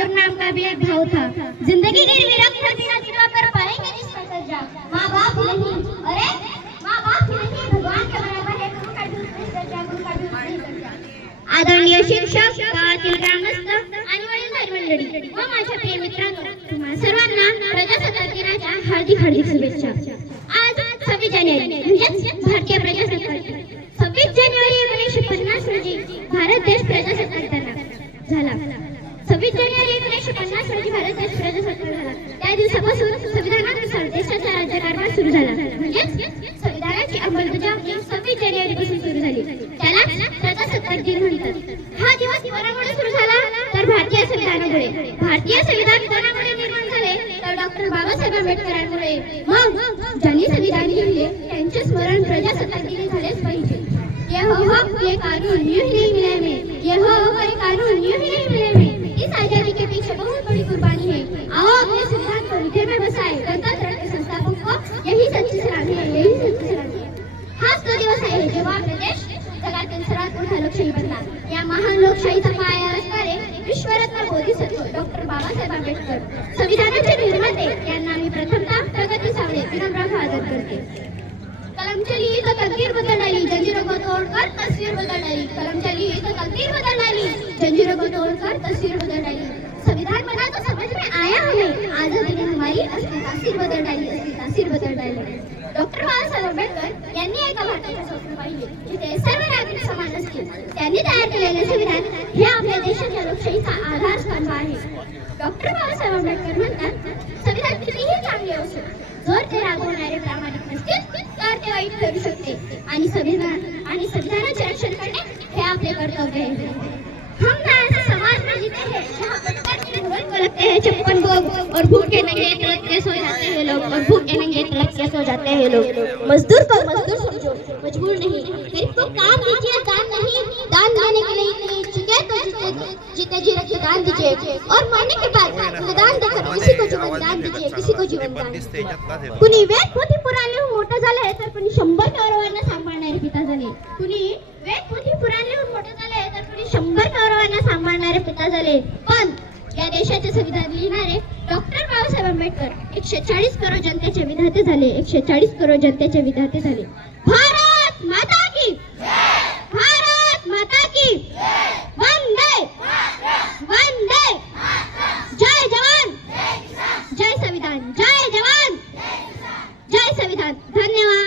ठाकुर नाम का भी एक भाव था। जिंदगी गिरवी रख मदीना जितना कर पाएंगे जिसका दर्जा। माँ बाप नहीं, अरे माँ बाप नहीं भगवान के बराबर है। गुरु का भी उत्कृष्ट दर्जा, गुरु का भी उत्कृष्ट दर्जा। आदरणीय शिक्षक, गावातील ग्रामस्थ आणि वडीलधारी मंडळी व माझ्या प्रिय मित्रांनो, तुम्हा सर्वांना प्रजासत्ताक दिनाच्या हार्दिक हार्दिक शुभेच्छा। आज 26 जानेवारी म्हणजेच भारतीय प्रजासत्ताक दिन। 26 जानेवारी 1950 रोजी भारत देश प्रजासत्ताक झाला। 26 जानेवारी 1950 रोजी भारत देश प्रजासत्ताक झाला। त्या दिवसापासून संविधानानुसार देशाचा राज्यकारभार सुरू झाला। म्हणजेच संविधानाची अंमलबजावणी 26 जानेवारी पासून सुरू झाली। त्याला प्रजासत्ताक दिन म्हणतात। हा दिवस कोणामुळे सुरू झाला तर भारतीय संविधानामुळे। भारतीय संविधान कोणामुळे निर्माण झाले तर डॉक्टर बाबासाहेब आंबेडकरांमुळे। मग ज्यांनी संविधान लिहिले त्यांचे स्मरण प्रजासत्ताक दिनी झालेच पाहिजे। ये हो हक ये कानून यूं ही नहीं मिले हमें, ये हो हक ये कानून यूं ही नहीं मिले हमें। इस आजादी के पीछे बहुत बड़ी कुर्बानी है। आओ अपने संविधान को हृदय में बसाए। गणतंत्र के संस्थापक को यही सच्ची सलामी है, यही सच्ची सलामी है। हाच तो दिवस आहे जेव्हा आपला देश जगातील सर्वात मोठा लोकशाही बनला। या महान लोकशाहीचा पाया असणारे विश्वरत्न बोधिसत्व डॉक्टर बाबासाहेब आंबेडकर संविधानाचे निर्माते यांना मी प्रथमतः प्रगती सावळे विनम्र आदर करते। कलम चली तो तकदीर बदल डाली, जंजीरों को तोड़कर तस्वीर बदल डाली। कलम चली तो तकदीर बदल डाली, जंजीरों को तोड़कर तस्वीर बदल डाली। संविधान बना तो समझ में आया हमें, आजादी ने हमारी असली तासीर बदल डाली, असली तासीर बदल डाली। डॉक्टर बाबासाहेब आंबेडकर यांनी एका भारताचे स्वप्न पाहिले जिथे सर्व नागरिक समान असतील। त्यांनी तयार केलेले संविधान हे आपल्या देशाच्या लोकशाहीचा आधारस्तंभ आहे। डॉक्टर बाबासाहेब आंबेडकर म्हणतात संविधान कितीही चांगले असो जर ते राबवणारे प्रामाणिक नसतील तर ते वाईट ठरू शकते आणि संविधानाचे रक्षण करणे हे आपले कर्तव्य आहे। हम ना ऐसा समाज में जीते हैं जहाँ प्रत्येक दिन को लगते हैं छप्पन भोग और भूखे नंगे तड़प के सो जाते हैं लोग, और भूखे नंगे तड़प के सो जाते हैं लोग। मजदूर को मजदूर समझो, मजबूर नहीं। गरीब को काम दीजिए, दान नहीं। दान देने के लिए इतनी इच्छुक है तो जीते जी रखिए दान दीजिए, और मरने के बाद दान देकर किसी को जीवन दान दीजिए, किसी को जीवन दान। कुणी वेदपोथी पुराणे होऊन मोठं झालंय तर कुणी 100 कौरवांना सांभाळणारे पिता झाले। कुणी वेदपोथी पुराणे होऊन मोठं झालंय तर कुणी 100 कौरवांना सांभाळणारे पिता झाले। पण या देशाचे संविधान लिहिणारे डॉक्टर बाबासाहेब आंबेडकर 140 करोड जनतेचे विधाते झाले। 140 करोड जनतेचे विधाते झाले। भारत माता